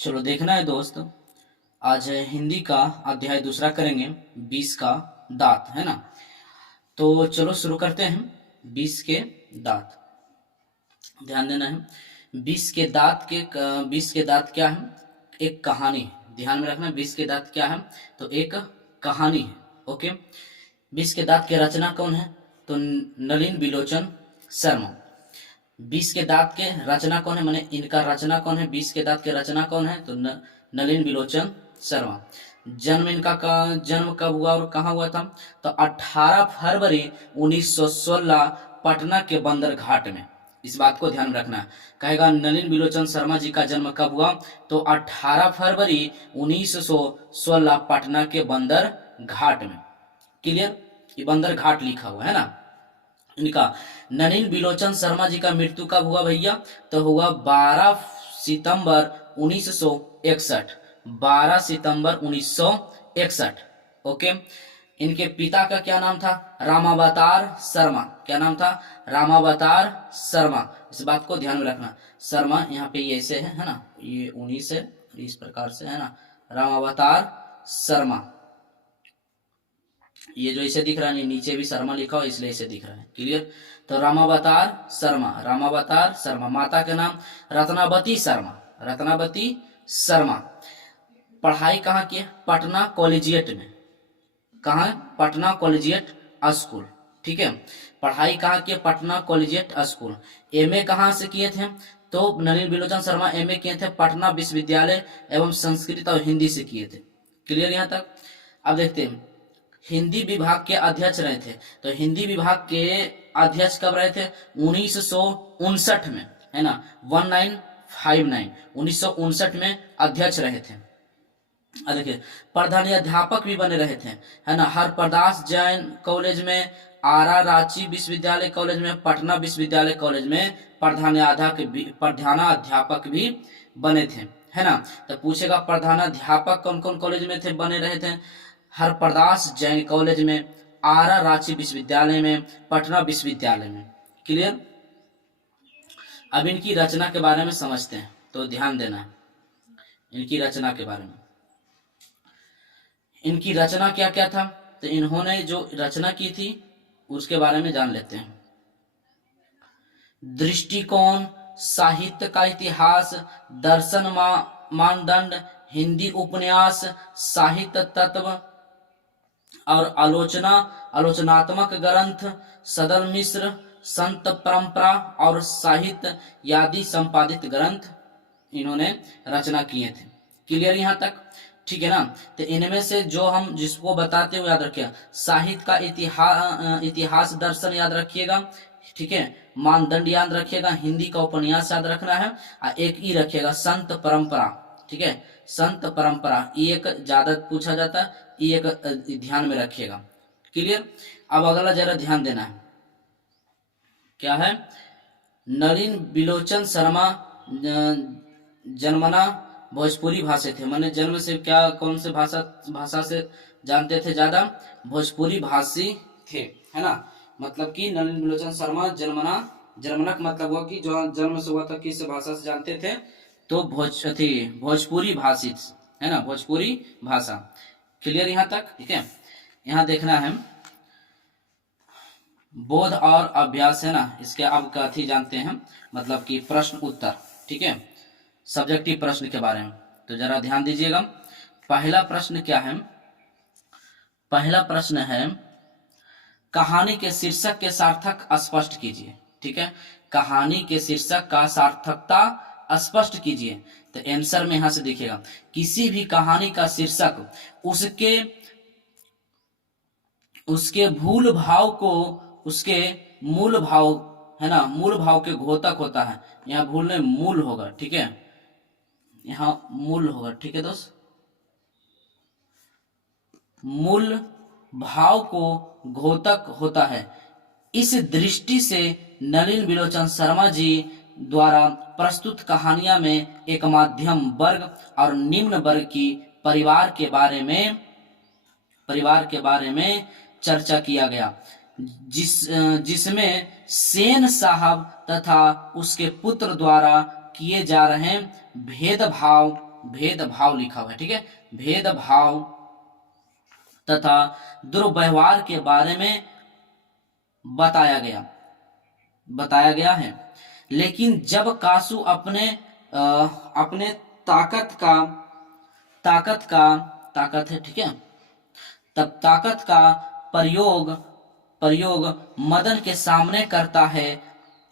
चलो देखना है दोस्त। आज हिंदी का अध्याय दूसरा करेंगे, 20 का दांत, है ना। तो चलो शुरू करते हैं। 20 के दांत, ध्यान देना है। 20 के दांत क्या है? एक कहानी है, ध्यान में रखना। 20 के दांत क्या है? तो एक कहानी है। ओके। 20 के दांत के रचना कौन है? तो नलिन बिलोचन शर्मा। 20 के दांत के रचना कौन है, माने इनका रचना कौन है? 20 के दांत के रचना कौन है? तो नलिन बिलोचन शर्मा। जन्म कब हुआ और कहाँ हुआ था? तो 18 फरवरी 1916 पटना के बंदरघाट में। इस बात को ध्यान रखना है। कहेगा नलिन बिलोचन शर्मा जी का जन्म कब हुआ? तो 18 फरवरी 1916 पटना के बंदरघाट में। क्लियर? ये बंदरघाट लिखा हुआ है ना इनका। नलिन बिलोचन शर्मा जी का मृत्यु कब हुआ भैया? तो हुआ 12 सितंबर 1961। 12 सितंबर 1961। ओके। इनके पिता का क्या नाम था? रामावतार शर्मा। क्या नाम था? रामावतार शर्मा। इस बात को ध्यान में रखना। शर्मा यहाँ पे ये ऐसे है ना, ये 19 है, इस प्रकार से है ना, रामावतार शर्मा। ये जो इसे दिख रहा है, नीचे भी शर्मा लिखा हो इसलिए इसे दिख रहा है। क्लियर? तो रामावतार शर्मा, रामावतार शर्मा। माता के नाम रत्नावती शर्मा, रत्नावती शर्मा। पढ़ाई कहाँ की है? पटना कॉलेजिएट में। कहाँ? Patna collegiate school. ठीक है। पढ़ाई कहाँ की है? Patna collegiate school. एमए कहाँ से किए थे? तो नलिन बिलोचन शर्मा एमए किए थे पटना विश्वविद्यालय एवं संस्कृत और हिंदी से किए थे। क्लियर यहाँ तक? अब देखते हैं, हिंदी विभाग के अध्यक्ष रहे थे। तो हिंदी विभाग के अध्यक्ष कब रहे थे? 1959 में, है ना, 1959, 1959 में अध्यक्ष रहे थे। देखिए, प्रधानाध्यापक भी बने रहे थे, है ना। हरप्रदास जैन कॉलेज में, आरा रांची विश्वविद्यालय कॉलेज में, पटना विश्वविद्यालय कॉलेज में प्रधानाध्यापक भी बने थे, है ना। तो पूछेगा प्रधानाध्यापक कौन कौन कॉलेज में थे, बने रहे थे? हरप्रदास जैन कॉलेज में, आरा रांची विश्वविद्यालय में, पटना विश्वविद्यालय में। क्लियर? अब इनकी रचना के बारे में समझते हैं, तो ध्यान देना इनकी रचना के बारे में। इनकी रचना क्या क्या था? तो इन्होंने जो रचना की थी उसके बारे में जान लेते हैं। दृष्टिकोण, साहित्य का इतिहास, दर्शन मानदंड, हिंदी उपन्यास, साहित्य तत्व और आलोचनात्मक ग्रंथ, सदल मिश्र, संत परंपरा और साहित्य आदि संपादित ग्रंथ इन्होंने रचना किए थे। क्लियर यहाँ तक? ठीक है ना। तो इनमें से जो हम जिसको बताते हुए याद रखिएगा, साहित्य का इतिहास दर्शन याद रखिएगा, ठीक है। मानदंड याद रखिएगा, हिंदी का उपन्यास याद रखना है, और एक ही रखिएगा संत परंपरा। ठीक है, संत परंपरा, ये एक ज्यादा पूछा जाता है, ये एक ध्यान में रखिएगा। क्लियर? अब अगला जरा ध्यान देना है, क्या है? नलिन बिलोचन शर्मा जन्मना भोजपुरी भाषी थे। मैंने जन्म से क्या, कौन से भाषा से जानते थे ज्यादा? भोजपुरी भाषी थे, है ना। मतलब कि नलिन बिलोचन शर्मा जन्मना का मतलब हुआ कि जो जन्म से हुआ था, किस भाषा से जानते थे? तो भोजपुरी भाषी, है ना, भोजपुरी भाषा। क्लियर यहाँ तक? ठीक है। यहाँ देखना है बोध और अभ्यास, है ना। इसके अब कथी जानते हैं, मतलब कि प्रश्न उत्तर, ठीक है, सब्जेक्टिव प्रश्न के बारे में। तो जरा ध्यान दीजिएगा। पहला प्रश्न क्या है? पहला प्रश्न है, कहानी के शीर्षक के सार्थक स्पष्ट कीजिए। ठीक है, कहानी के शीर्षक का सार्थकता स्पष्ट कीजिए। तो आंसर में यहां से देखिएगा, किसी भी कहानी का शीर्षक उसके मूल भाव, है ना, मूल भाव के घोतक होता है। यहाँ भूल नहीं, मूल होगा, ठीक है, यहाँ मूल होगा, ठीक है दोस्त, मूल भाव को घोतक होता है। इस दृष्टि से नलिन बिलोचन शर्मा जी द्वारा प्रस्तुत कहानियां में एक मध्यम वर्ग और निम्न वर्ग की परिवार के बारे में चर्चा किया गया, जिसमें सेन साहब तथा उसके पुत्र द्वारा किए जा रहे भेदभाव भेदभाव लिखा हुआ है, ठीक है, भेदभाव तथा दुर्व्यवहार के बारे में बताया गया है। लेकिन जब कासू अपने ताकत है, ठीक है, तब ताकत का प्रयोग मदन के सामने करता है,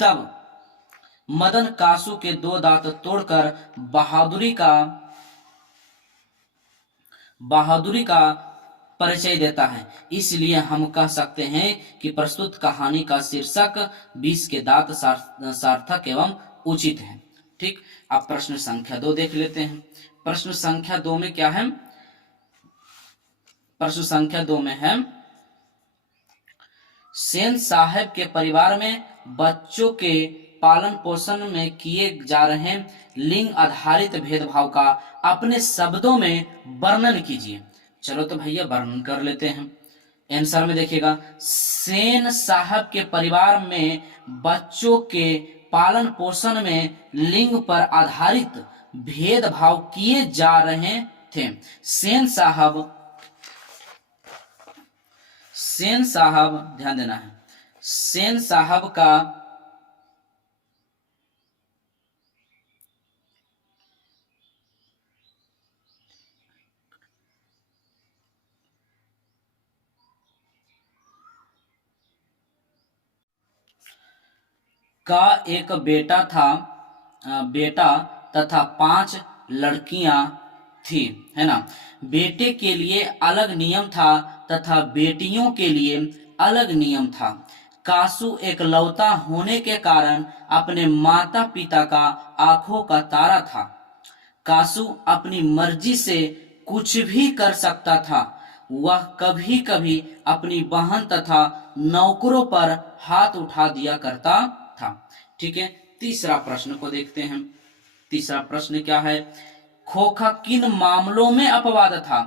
तब मदन कासू के 2 दांत तोड़कर बहादुरी का परिचय देता है। इसलिए हम कह सकते हैं कि प्रस्तुत कहानी का शीर्षक 20 के दांत सार्थक एवं उचित है। ठीक, अब प्रश्न संख्या 2 देख लेते हैं। प्रश्न संख्या 2 में क्या है? प्रश्न संख्या 2 में है, सेन साहब के परिवार में बच्चों के पालन पोषण में किए जा रहे लिंग आधारित भेदभाव का अपने शब्दों में वर्णन कीजिए। चलो तो भैया वर्णन कर लेते हैं। आंसर में देखिएगा, सेन साहब के परिवार में बच्चों के पालन पोषण में लिंग पर आधारित भेदभाव किए जा रहे थे। सेन साहब ध्यान देना है, सेन साहब का एक बेटा तथा 5 लड़कियां थी, है ना। बेटे के लिए अलग नियम था तथा बेटियों के लिए अलग नियम था। कासू एकलौता होने के कारण अपने माता पिता का आंखों का तारा था। कासू अपनी मर्जी से कुछ भी कर सकता था। वह कभी कभी अपनी बहन तथा नौकरों पर हाथ उठा दिया करता था। ठीक है, तीसरा प्रश्न को देखते हैं। तीसरा प्रश्न क्या है? खोखा किन मामलों में अपवाद था?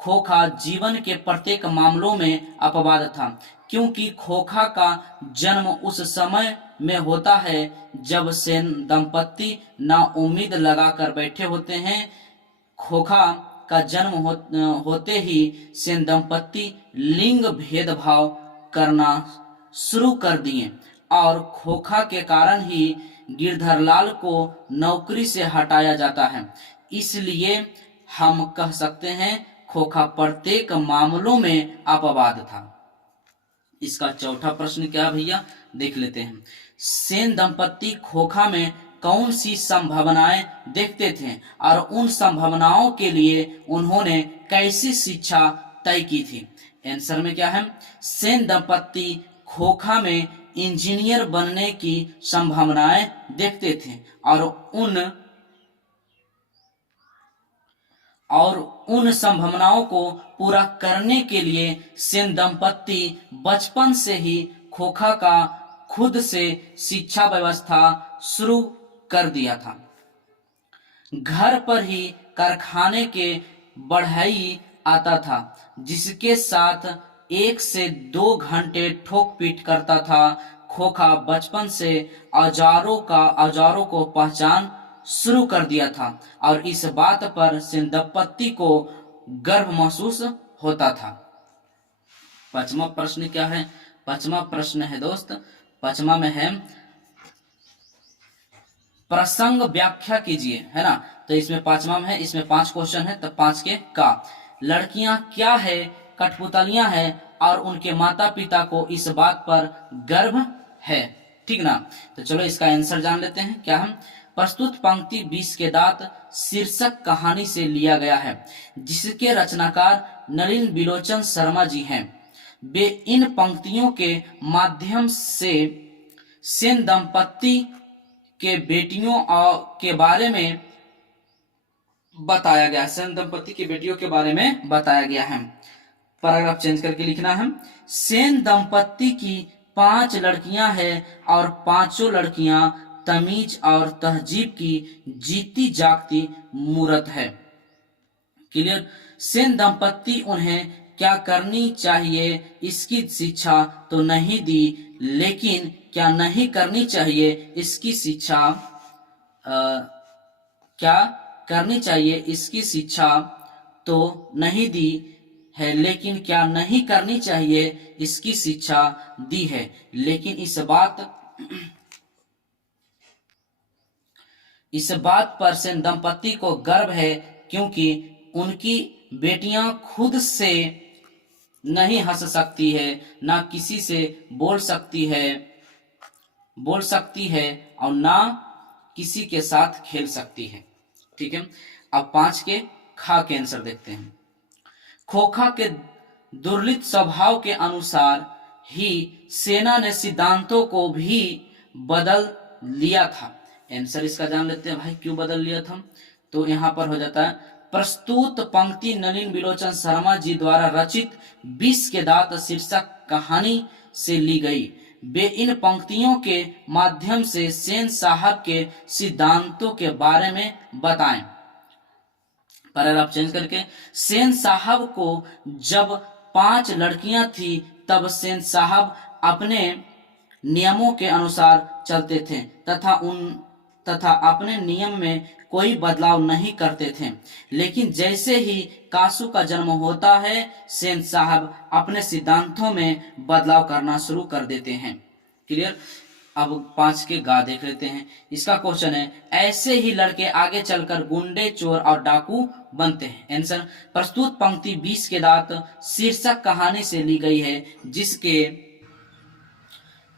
खोखा जीवन के प्रत्येक मामलों में अपवाद था, क्योंकि खोखा का जन्म उस समय में होता है जब सेन दंपत्ति ना उम्मीद लगाकर बैठे होते हैं। खोखा का जन्म होते ही सेन दंपत्ति लिंग भेदभाव करना शुरू कर दिए और खोखा के कारण ही गिरधरलाल को नौकरी से हटाया जाता है। इसलिए हम कह सकते हैं खोखा प्रत्येक मामलों में अपवाद था। इसका चौथा प्रश्न क्या भैया, देख लेते हैं। सेन दंपत्ति खोखा में कौन सी संभावनाएं देखते थे और उन संभावनाओं के लिए उन्होंने कैसी शिक्षा तय की थी? आंसर में क्या है? सेन दंपत्ति खोखा में इंजीनियर बनने की संभावनाएं देखते थे और उन संभावनाओं को पूरा करने के लिए सेन दंपत्ति बचपन से ही खोखा का खुद से शिक्षा व्यवस्था शुरू कर दिया था। घर पर ही कारखाने के बढ़ई आता था, जिसके साथ 1 से 2 घंटे ठोक पीट करता था। खोखा बचपन से औजारों को पहचान शुरू कर दिया था और इस बात पर सेन दंपत्ति को गर्व महसूस होता था। पांचवा प्रश्न क्या है? पांचवा प्रश्न है दोस्त, पांचवा में है प्रसंग व्याख्या कीजिए, है ना। तो इसमें पांचवा में है, इसमें 5 क्वेश्चन है, तो 5 के का। लड़कियां क्या है? कठपुतलियां है और उनके माता पिता को इस बात पर गर्व है, ठीक ना। तो चलो इसका आंसर जान लेते हैं। क्या हम प्रस्तुत पंक्ति 20 के दांत शीर्षक कहानी से लिया गया है, जिसके रचनाकार नलिन बिलोचन शर्मा जी हैं। वे इन पंक्तियों के माध्यम से सेन दंपत्ति के बेटियों के बारे में बताया गया, सेन दंपत्ति की बेटियों के बारे में बताया गया है। पैराग्राफ चेंज करके लिखना है, सेन दंपत्ति की 5 लड़कियां हैं और 5 लड़कियां तमीज और तहजीब की जीती जागती मूरत है। क्लियर? सेन दंपत्ति उन्हें क्या करनी चाहिए इसकी शिक्षा तो नहीं दी, लेकिन क्या नहीं करनी चाहिए इसकी शिक्षा क्या करनी चाहिए इसकी शिक्षा तो नहीं दी है, लेकिन क्या नहीं करनी चाहिए इसकी शिक्षा दी है। लेकिन इस बात पर सेन दंपति को गर्व है, क्योंकि उनकी बेटियां खुद से नहीं हंस सकती है, ना किसी से बोल सकती है और ना किसी के साथ खेल सकती है। ठीक है, अब 5 के खा के आंसर देखते हैं। खोखा के दुर्लित स्वभाव के अनुसार ही सेना ने सिद्धांतों को भी बदल लिया था। आंसर इसका जान लेते हैं भाई, क्यों बदल लिया था। तो यहां पर हो जाता है, प्रस्तुत पंक्ति नलिन बिलोचन शर्मा जी द्वारा रचित 20 के दांत शीर्षक कहानी से ली गई। वे इन पंक्तियों के माध्यम से सेन साहब के सिद्धांतों के बारे में बताएं। पैराग्राफ चेंज करके, सेन साहब को जब 5 लड़कियां थी तब सेन साहब अपने नियमों के अनुसार चलते थे तथा अपने नियम में कोई बदलाव नहीं करते थे। लेकिन जैसे ही कासू का जन्म होता है, सेन साहब अपने सिद्धांतों में बदलाव करना शुरू कर देते हैं। क्लियर। अब 5 के गा देख लेते हैं। इसका क्वेश्चन है, ऐसे ही लड़के आगे चलकर गुंडे, चोर और डाकू बनते हैं। आंसर, प्रस्तुत पंक्ति 20 के दांत शीर्षक कहानी से ली गई है,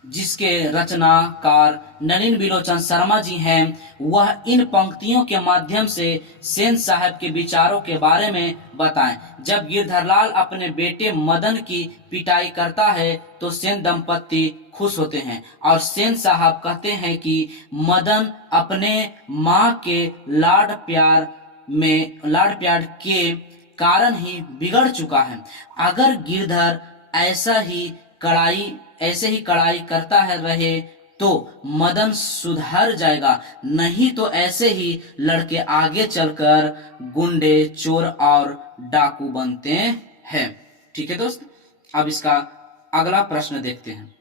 जिसके रचनाकार नलिन बिलोचन शर्मा जी हैं। वह इन पंक्तियों के माध्यम से सेन साहब के विचारों के बारे में बताएं। जब गिरधरलाल अपने बेटे मदन की पिटाई करता है तो सेन दंपति खुश होते हैं और सेन साहब कहते हैं कि मदन अपने माँ के लाड प्यार के कारण ही बिगड़ चुका है। अगर गिरधर ऐसे ही कड़ाई करता रहे तो मदन सुधर जाएगा, नहीं तो ऐसे ही लड़के आगे चलकर गुंडे, चोर और डाकू बनते हैं। ठीक है दोस्त, अब इसका अगला प्रश्न देखते हैं।